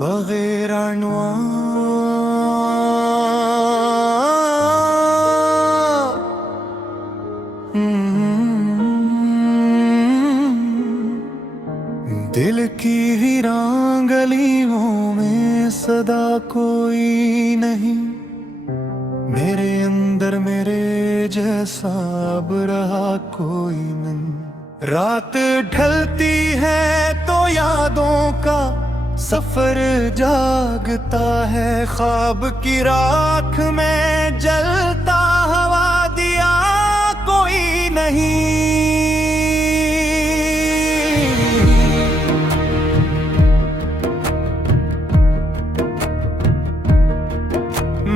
बगैर अनवा दिल की वीरान गलियों में सदा कोई नहीं, मेरे अंदर मेरे जैसा अब रहा कोई नहीं। रात ढलती है तो यादों का सफर जागता है, ख्वाब की राख में जलता हवा दिया कोई नहीं।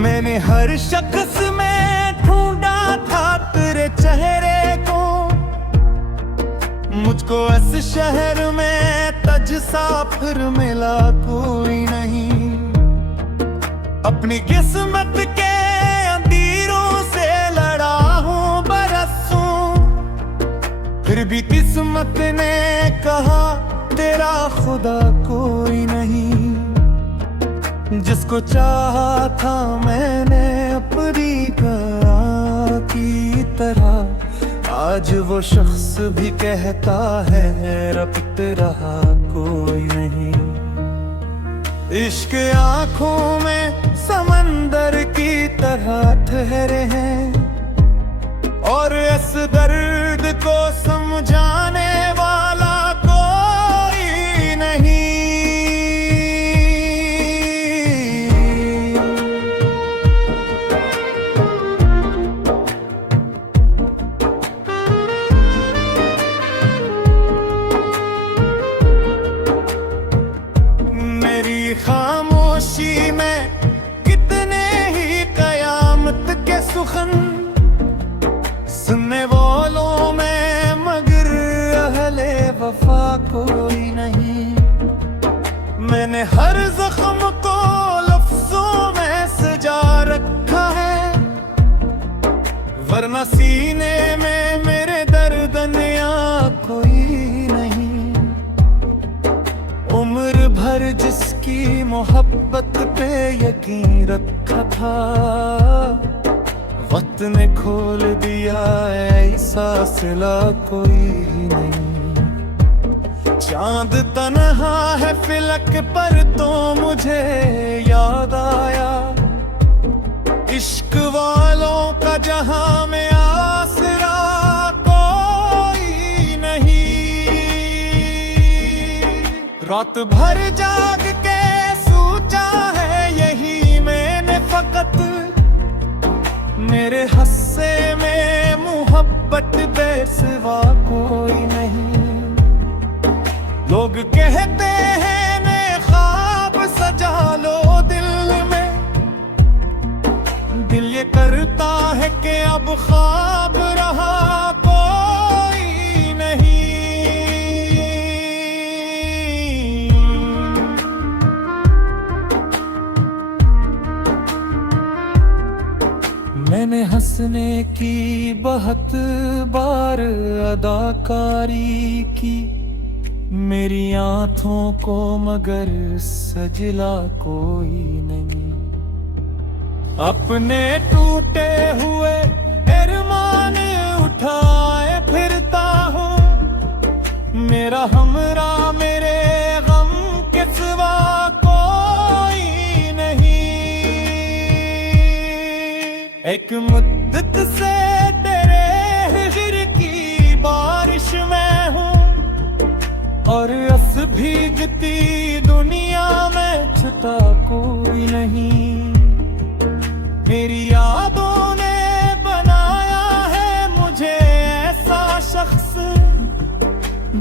मैंने हर शख्स में ढूंढा था तेरे चेहरे को, मुझको इस शहर में तज सा फिर मिला कोई नहीं। अपनी किस्मत के अंधेरों से लड़ा हूँ बरसों, फिर भी किस्मत ने कहा तेरा खुदा कोई नहीं। जिसको चाहा था मैंने अपनी कला की तरह, आज वो शख्स भी कहता है रब तेरा कोई नहीं। इश्क आंखों में समंदर की तरह ठहरे हैं, और इस दर्द को समझाने वाला कोई नहीं। खामोशी में कितने ही कयामत के सुखन, सुनने वालों में मगर अहले वफा कोई नहीं। मैंने हर जख्म को लफ्जों में सजा रखा है, वरना सीने में मेरे दर्द नया कोई नहीं। उम्र भर जिसकी मोहब्बत पे यकीन रखा था, वक्त ने खोल दिया ऐसा सिला कोई नहीं। चांद तन्हा है फिलक पर तो मुझे याद आया, इश्क वालों का जहां में आसरा कोई नहीं। रात भर जाग के सोचा है यही मैंने फकत, मेरे हस्से में मोहब्बत बेसिवा कोई नहीं। लोग कहते हैं ने ख्वाब सजा लो दिल में, दिल ये करता है कि अब ख्वाब रहा कोई नहीं। मैंने हंसने की बहुत बार अदाकारी की, मेरी आंखों को मगर सजला कोई नहीं। अपने टूटे हुए अरमान उठाए फिरता हूँ, मेरा हमरा मेरे गम के सिवा कोई नहीं। एक मुद्दत से तेरे हिजर की बारिश में हूँ, और अस भीगती दुनिया में छुटा कोई नहीं। मेरी यादों ने बनाया है मुझे ऐसा शख्स,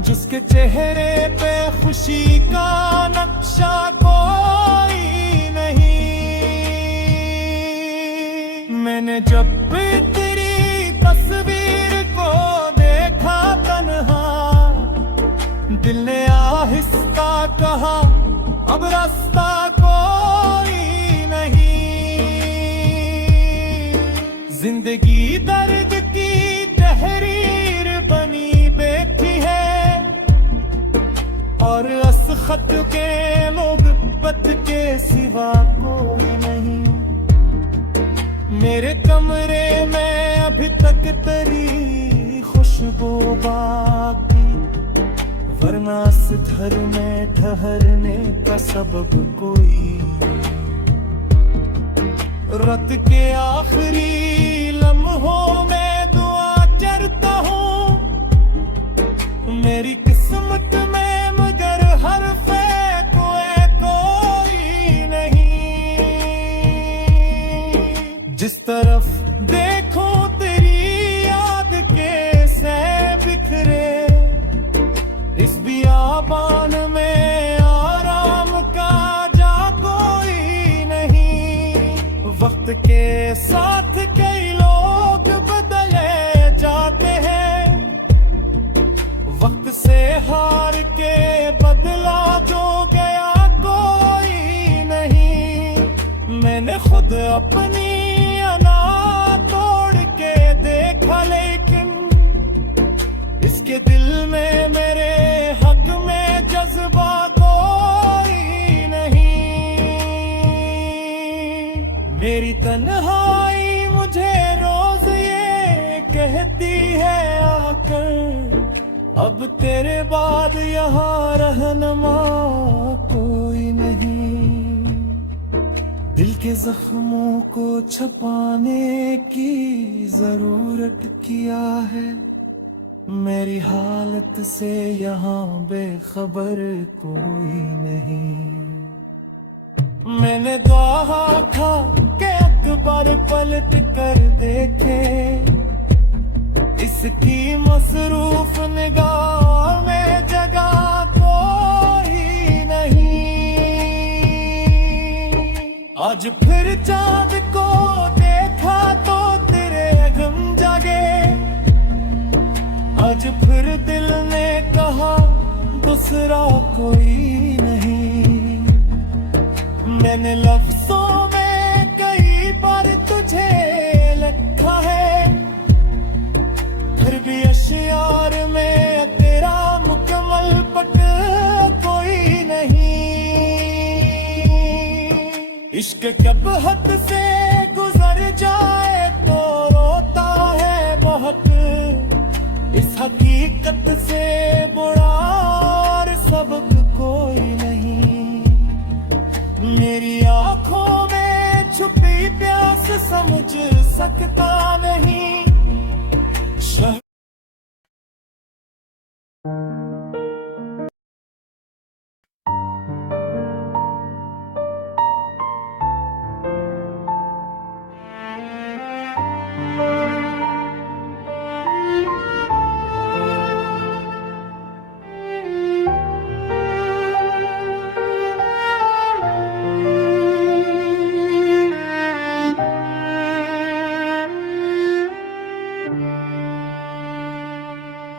जिसके चेहरे पे खुशी का नक्शा कोई नहीं। मैंने जब भी तेरी तस्वीर को देखा तन्हा, दिल ने आहिस्ता कहा अब रास्ता कोई नहीं। जिंदगी दर्द की तहरीर बनी बैठी है, और असखत के लोग बत सिवा कोई नहीं। मेरे कमरे में अभी तक तेरी खुशबू बाकी, वरना इस घर में ठहरने का सबब कोई। रात के आखिरी लम्हों में दुआ करता हूँ, मेरी किस्मत में मगर हर्फ कोई नहीं। जिस तरफ देखो तेरी याद के से बिखरे, इस बियाबान में आराम का जा कोई नहीं। वक्त के साथ कई लोग बदले जाते हैं, वक्त से हार के बदला जो गया कोई नहीं। मैंने खुद अपनी अना तोड़ के देखा, लेकिन इसके दिल में मेरे हक में जज्बा कोई नहीं। मेरी तन्हाई मुझे रोज ये कहती है आकर, अब तेरे बाद यहाँ रहनुमा कोई नहीं। दिल के जख्मों को छुपाने की जरूरत किया है, मेरी हालत से यहाँ बेखबर कोई नहीं। मैंने दुआ था कि अकबर पलट कर देखे, इसकी मसरूफ निगाह में जगह कोई नहीं। आज फिर चाँद को देखा तो तेरे गम जागे, आज फिर दिल ने कहा दूसरा कोई नहीं। मैंने लफ्जों में कई बार तुझे लिखा है, फिर भी अशियार में तेरा मुकम्मल पट कोई नहीं। इश्क कब हद से गुजर जाए तो रोता है बहुत, इस हकीकत से बुरा और सबक कोई नहीं। मेरी आंखों में छुपी प्यास समझ सकता नहीं।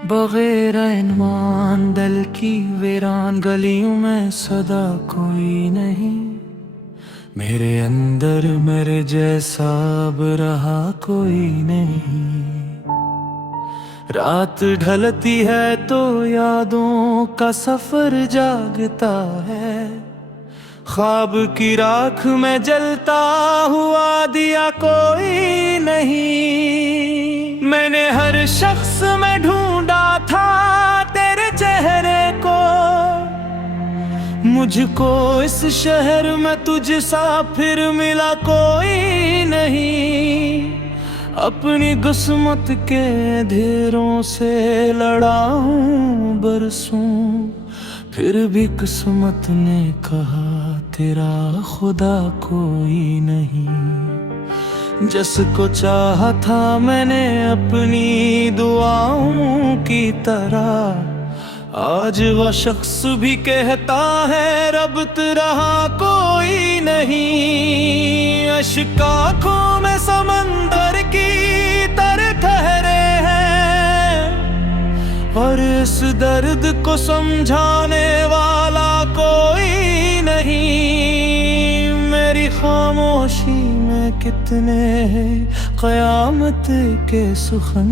बगैर इन्वान दल की वीरान गलियों में सदा कोई नहीं, मेरे अंदर मेरे जैसा अब रहा कोई नहीं। रात ढलती है तो यादों का सफर जागता है, ख्वाब की राख में जलता हुआ दिया कोई नहीं। मैंने हर शख्स में ढूंढा था तेरे चेहरे को, मुझको इस शहर में तुझ सा फिर मिला कोई नहीं। अपनी किस्मत के अंधेरों से लड़ा हूँ बरसों, फिर भी किस्मत ने कहा तेरा खुदा कोई नहीं। जिसको चाहा था मैंने अपनी दुआओं की तरह, आज वह शख्स भी कहता है रब रहा कोई नहीं। अश्क आँखों में समंदर की तरह ठहरे हैं, और इस दर्द को समझाने वाला कोई नहीं। मेरी खामोशी में कितने हैं क़यामत के सुखन,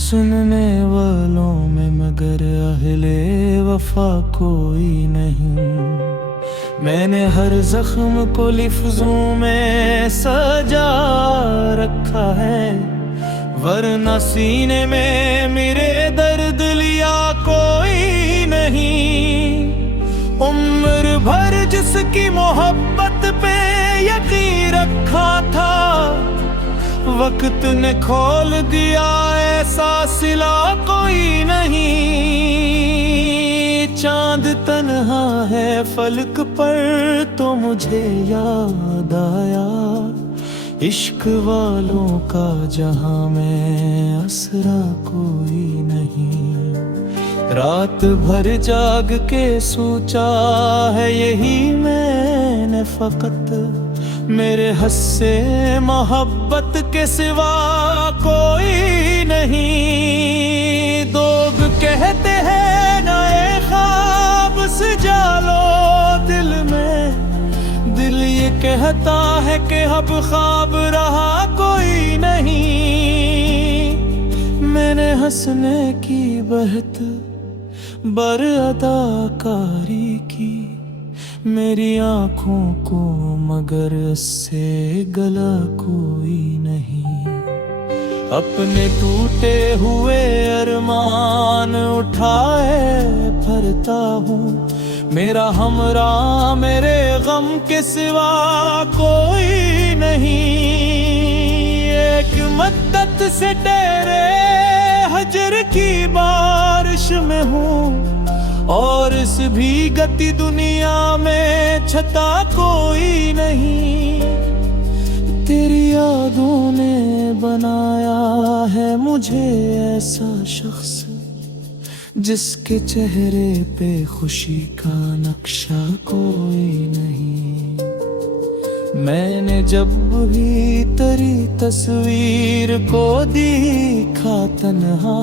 सुनने वालों में मगर अहले वफा कोई नहीं। मैंने हर जख्म को लिफ्जों में सजा रखा है, वरना सीने में मेरे दर्द लिया कोई नहीं। उम्र भर जिसकी मोहब्बत पे यकीन रखा था, वक्त ने खोल दिया ऐसा सिला कोई नहीं। चांद तन्हा है फलक पर तो मुझे याद आया, इश्क वालों का जहां में असरा कोई नहीं। रात भर जाग के सोचा है यही मैंने फकत, मेरे हस्से मोहब्बत के सिवा कोई नहीं। लोग कहते हैं नए ख्वाब सजा लो दिल में, दिल ये कहता है कि अब ख्वाब रहा कोई नहीं। मैंने हंसने की बहत बर अदाकारी की, मेरी आंखों को मगर से गला कोई नहीं। अपने टूटे हुए अरमान उठाए भरता हूँ, मेरा हमरा मेरे गम के सिवा कोई नहीं। एक मद्दत से तेरे हजर की बारिश में हूँ, और इस भीगती दुनिया में छता कोई नहीं। तेरी यादों ने बनाया है मुझे ऐसा शख्स, जिसके चेहरे पे खुशी का नक्शा कोई नहीं। मैंने जब भी तेरी तस्वीर को देखा तन्हा,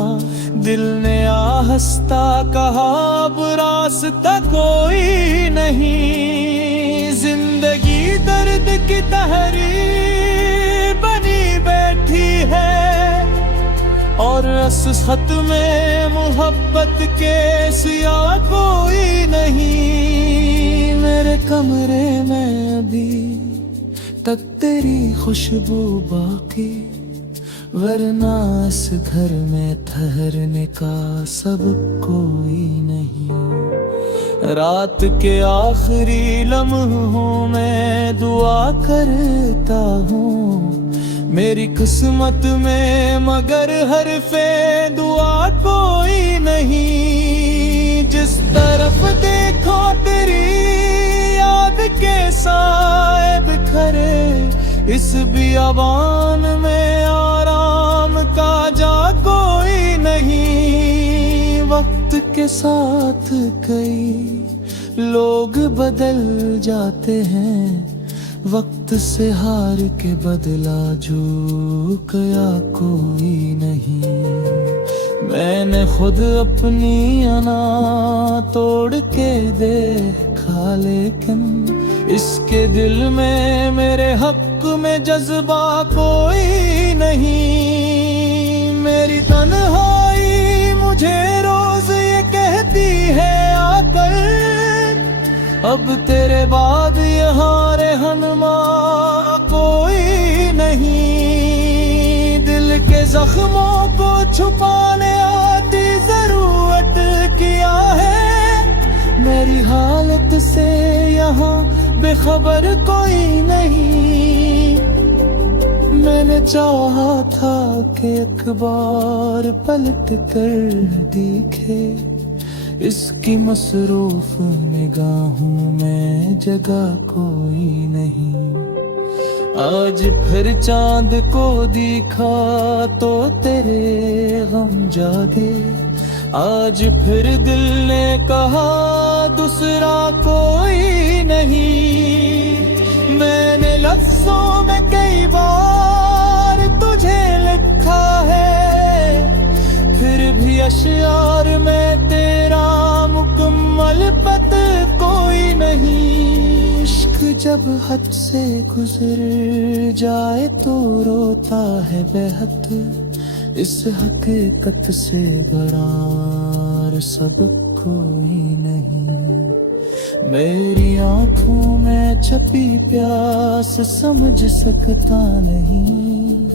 दिल ने आहस्ता कहा अब रास्ता कोई नहीं। जिंदगी दर्द की तहरीर बनी बैठी है, और इस खत में मोहब्बत के सिया कोई नहीं। मेरे कमरे में अभी तक तेरी खुशबू बाकी, वरना इस घर में ठहरने का सब कोई नहीं। रात के आखिरी लम्हों में दुआ करता हूँ, मेरी किस्मत में मगर हरफे दुआ कोई नहीं। जिस तरफ देखो तेरी याद के साए बिखरे, इस बियाबान में आराम का जा कोई नहीं। वक्त के साथ कई लोग बदल जाते हैं, वक्त से हार के बदला जो गया कोई नहीं। मैंने खुद अपनी अना तोड़ के देखा, लेकिन इसके दिल में मेरे हक में जज्बा कोई नहीं। मेरी तन्हाई मुझे रोज ये कहती है आकर, अब तेरे बाद यहाँ रहनुमा कोई नहीं। दिल के जख्मों को छुपाने आती जरूरत किया है, मेरी हालत से यहाँ बेखबर कोई नहीं। मैंने चाहा था कि अखबार पलट कर दिखे, इसकी मसरूफ निगाहों में जगह कोई नहीं। आज फिर चांद को दिखा तो तेरे गम जागे, आज फिर दिल ने कहा दूसरा कोई नहीं। मैंने लफ्जों में कई बार तुझे लिखा है, फिर भी अशआर में तेरा मुकम्मल पत कोई नहीं। इश्क जब हद से गुजर जाए तो रोता है बेहद, इस हकीकत से बरार सब कोई नहीं। मेरी आंखों में छपी प्यास समझ सकता नहीं,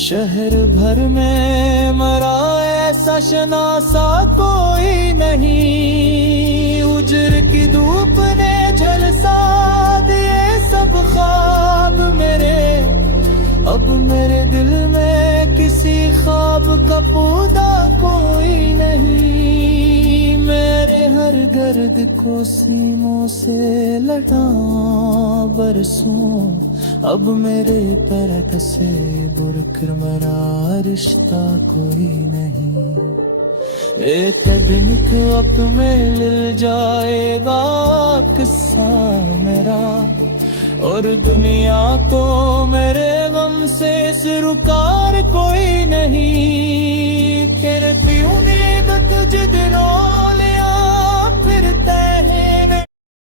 शहर भर में मरा ऐसा शनासा कोई नहीं। उजर की धूप ने झलसा दिए सब ख्वाब मेरे, अब मेरे दिल में किसी ख्वाब का पौधा कोई नहीं। मेरे हर गर्द को सीनों से लटा बरसों, अब मेरे तरक से बुरकर मरा रिश्ता कोई नहीं। एक दिन वक्त में मिल जाएगा किस्सा मेरा, और दुनिया को मेरे गम से सरोकार कोई नहीं। तेरे पीऊँ नींद तुझ